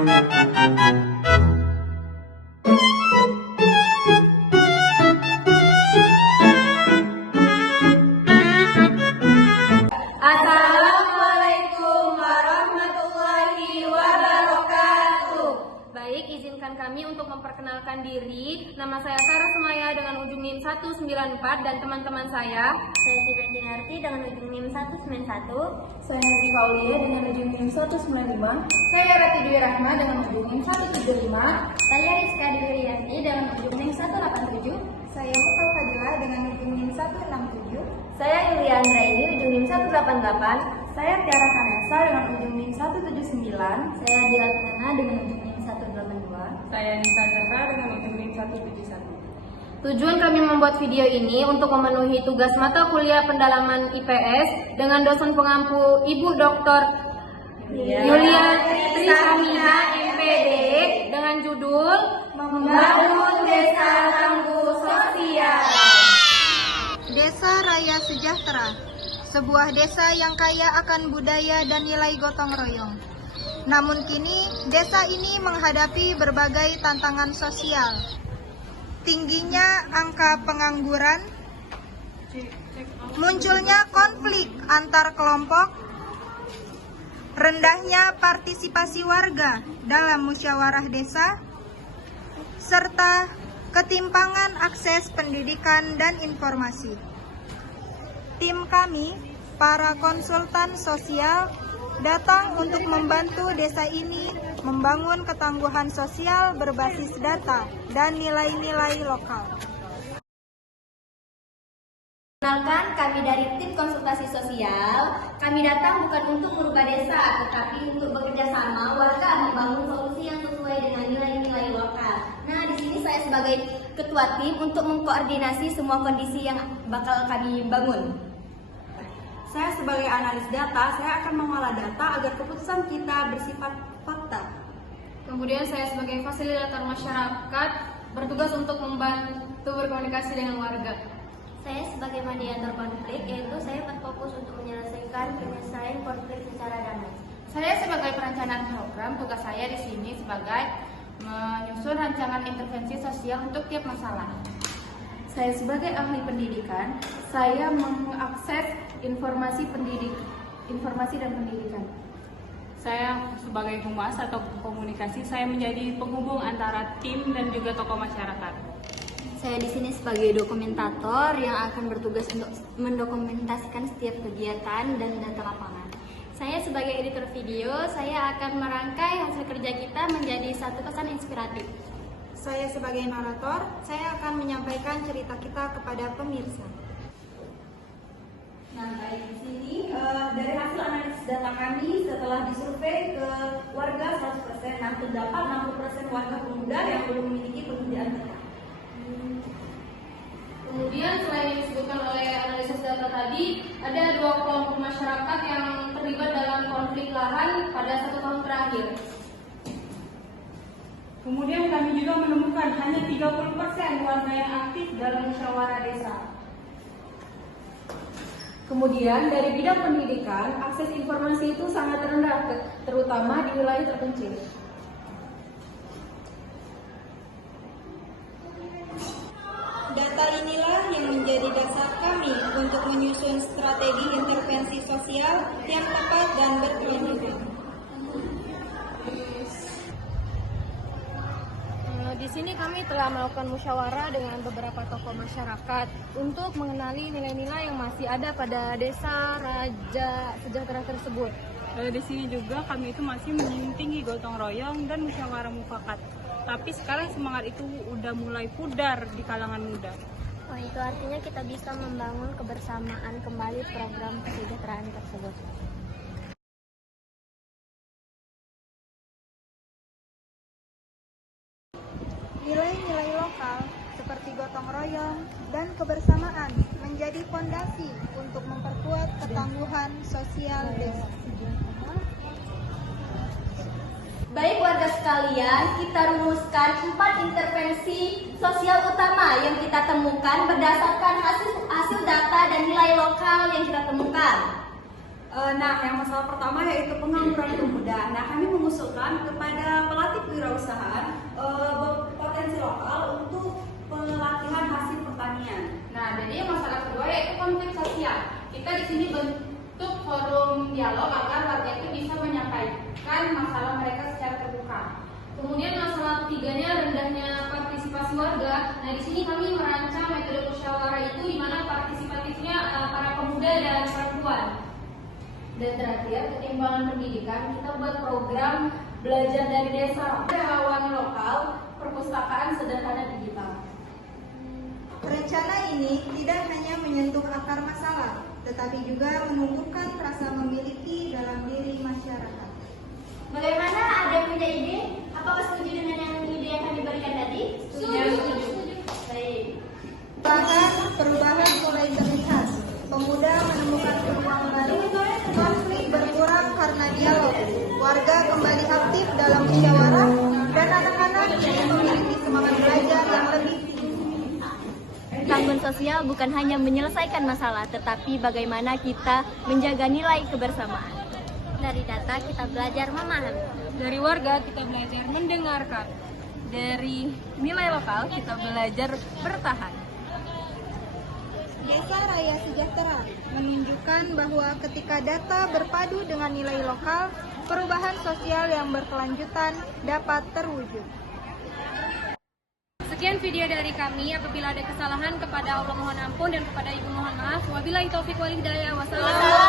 Assalamualaikum warahmatullahi wabarakatuh. Baik, izinkan kami untuk memperkenalkan diri. Nama saya Sarah Sumaya dengan ujung NIM 194 dan teman-teman saya. Saya Tina Jinarti dengan ujung NIM 191. Saya Nazifa Aulia dengan ujung NIM 195. Saya Rati Dwi Rahma dengan ujung NIM 175. Saya Rizka Diwiriyanti dengan ujung NIM 187. Saya Mukal Fadilah dengan ujung NIM 167. Saya Yulia Andraini ujung NIM 188. Saya Tiara Kanasa dengan ujung NIM 179. Saya Dila Tana dengan ujung NIM 182. Saya Nisa Zahra dengan ujung NIM 171. Tujuan kami membuat video ini untuk memenuhi tugas mata kuliah pendalaman IPS dengan dosen pengampu Ibu Dr. Yulia Trisamiha MPD dengan judul Membangun Desa Tangguh Sosial. Desa Raya Sejahtera, sebuah desa yang kaya akan budaya dan nilai gotong royong. Namun kini, desa ini menghadapi berbagai tantangan sosial. Tingginya angka pengangguran, munculnya konflik antar kelompok, rendahnya partisipasi warga dalam musyawarah desa, serta ketimpangan akses pendidikan dan informasi. Tim kami, para konsultan sosial, datang untuk membantu desa ini membangun ketangguhan sosial berbasis data dan nilai-nilai lokal. Kenalkan, kami dari tim konsultasi sosial. Kami datang bukan untuk merubah desa, tetapi untuk bekerja sama warga membangun solusi yang sesuai dengan nilai-nilai lokal. Nah, di sini saya sebagai ketua tim untuk mengkoordinasi semua kondisi yang bakal kami bangun. Saya sebagai analis data, saya akan mengolah data agar keputusan kita bersifat fakta. Kemudian saya sebagai fasilitator masyarakat bertugas untuk membantu berkomunikasi dengan warga. Saya sebagai mediator konflik, yaitu saya berfokus untuk menyelesaikan penyelesaian konflik secara damai. Saya sebagai perencanaan program, tugas saya di sini sebagai menyusun rancangan intervensi sosial untuk tiap masalah. Saya sebagai ahli pendidikan, saya mengakses informasi dan pendidikan. Saya sebagai humas atau komunikasi, saya menjadi penghubung antara tim dan juga tokoh masyarakat. Saya di sini sebagai dokumentator yang akan bertugas untuk mendokumentasikan setiap kegiatan dan data lapangan. Saya sebagai editor video, saya akan merangkai hasil kerja kita menjadi satu kesan inspiratif. Saya sebagai narator, saya akan menyampaikan cerita kita kepada pemirsa. Nah, baik, di sini dari hasil analisis data kami setelah disurvei ke warga 100%, nah terdapat 60% warga pemuda yang belum memiliki pekerjaan tetap. Kemudian selain yang disebutkan oleh analisis data tadi, ada 2 kelompok masyarakat yang terlibat dalam konflik lahan pada 1 tahun terakhir. Kemudian kami juga menemukan hanya 30% warga yang aktif dalam musyawarah desa. Kemudian dari bidang pendidikan, akses informasi itu sangat rendah, terutama di wilayah terpencil. Data inilah yang menjadi dasar kami untuk menyusun strategi intervensi sosial yang tepat dan berkelanjutan. Di sini kami telah melakukan musyawarah dengan beberapa tokoh masyarakat untuk mengenali nilai-nilai yang masih ada pada desa Raja Sejahtera tersebut. Di sini juga kami itu masih menjunjung tinggi gotong royong dan musyawarah mufakat. Tapi sekarang semangat itu udah mulai pudar di kalangan muda. Oh, itu artinya kita bisa membangun kebersamaan kembali program kesejahteraan tersebut. Nilai-nilai lokal seperti gotong royong dan kebersamaan menjadi fondasi untuk memperkuat ketangguhan sosial desa. Baik warga sekalian, kita rumuskan 4 intervensi sosial utama yang kita temukan berdasarkan hasil data dan nilai lokal yang kita temukan. Nah, yang masalah pertama yaitu pengangguran pemuda. Nah, kami mengusulkan kepada pelatih kewirausahaan berpotensi lokal untuk pelatihan hasil pertanian. Nah, jadi masalah kedua yaitu konflik sosial. Kita di sini bentuk forum dialog agar warga itu bisa menyampaikan masalah mereka secara terbuka. Kemudian masalah ketiganya rendahnya partisipasi warga. Nah, di sini kami merancang metode musyawarah itu di mana partisipatifnya para pemuda dan perempuan. Dan terakhir, ketimbangan pendidikan, kita buat program belajar dari desa, relawan lokal, perpustakaan sederhana digital. Rencana ini tidak hanya menyentuh akar masalah, tetapi juga menumbuhkan rasa memiliki dalam diri masyarakat. Bagaimana? Ada yang punya ide? Apakah setuju dengan yang ide yang kami berikan tadi? Setuju. Baik. Bahkan perubahan mulai terlihat. Pemuda menemukan peluang baru, konflik berkurang karena dialog, warga kembali aktif dalam musyawarah, dan anak-anak kini memiliki semangat belajar yang lebih tinggi. Tanggung sosial bukan hanya menyelesaikan masalah, tetapi bagaimana kita menjaga nilai kebersamaan. Dari data kita belajar memahami. Dari warga kita belajar mendengarkan. Dari nilai lokal kita belajar bertahan. Desa Raya Sejahtera menunjukkan bahwa ketika data berpadu dengan nilai lokal, perubahan sosial yang berkelanjutan dapat terwujud. Sekian video dari kami. Apabila ada kesalahan kepada Allah mohon ampun dan kepada Ibu mohon maaf. Wabillahi taufiq wal hidayah. Wassalamualaikum.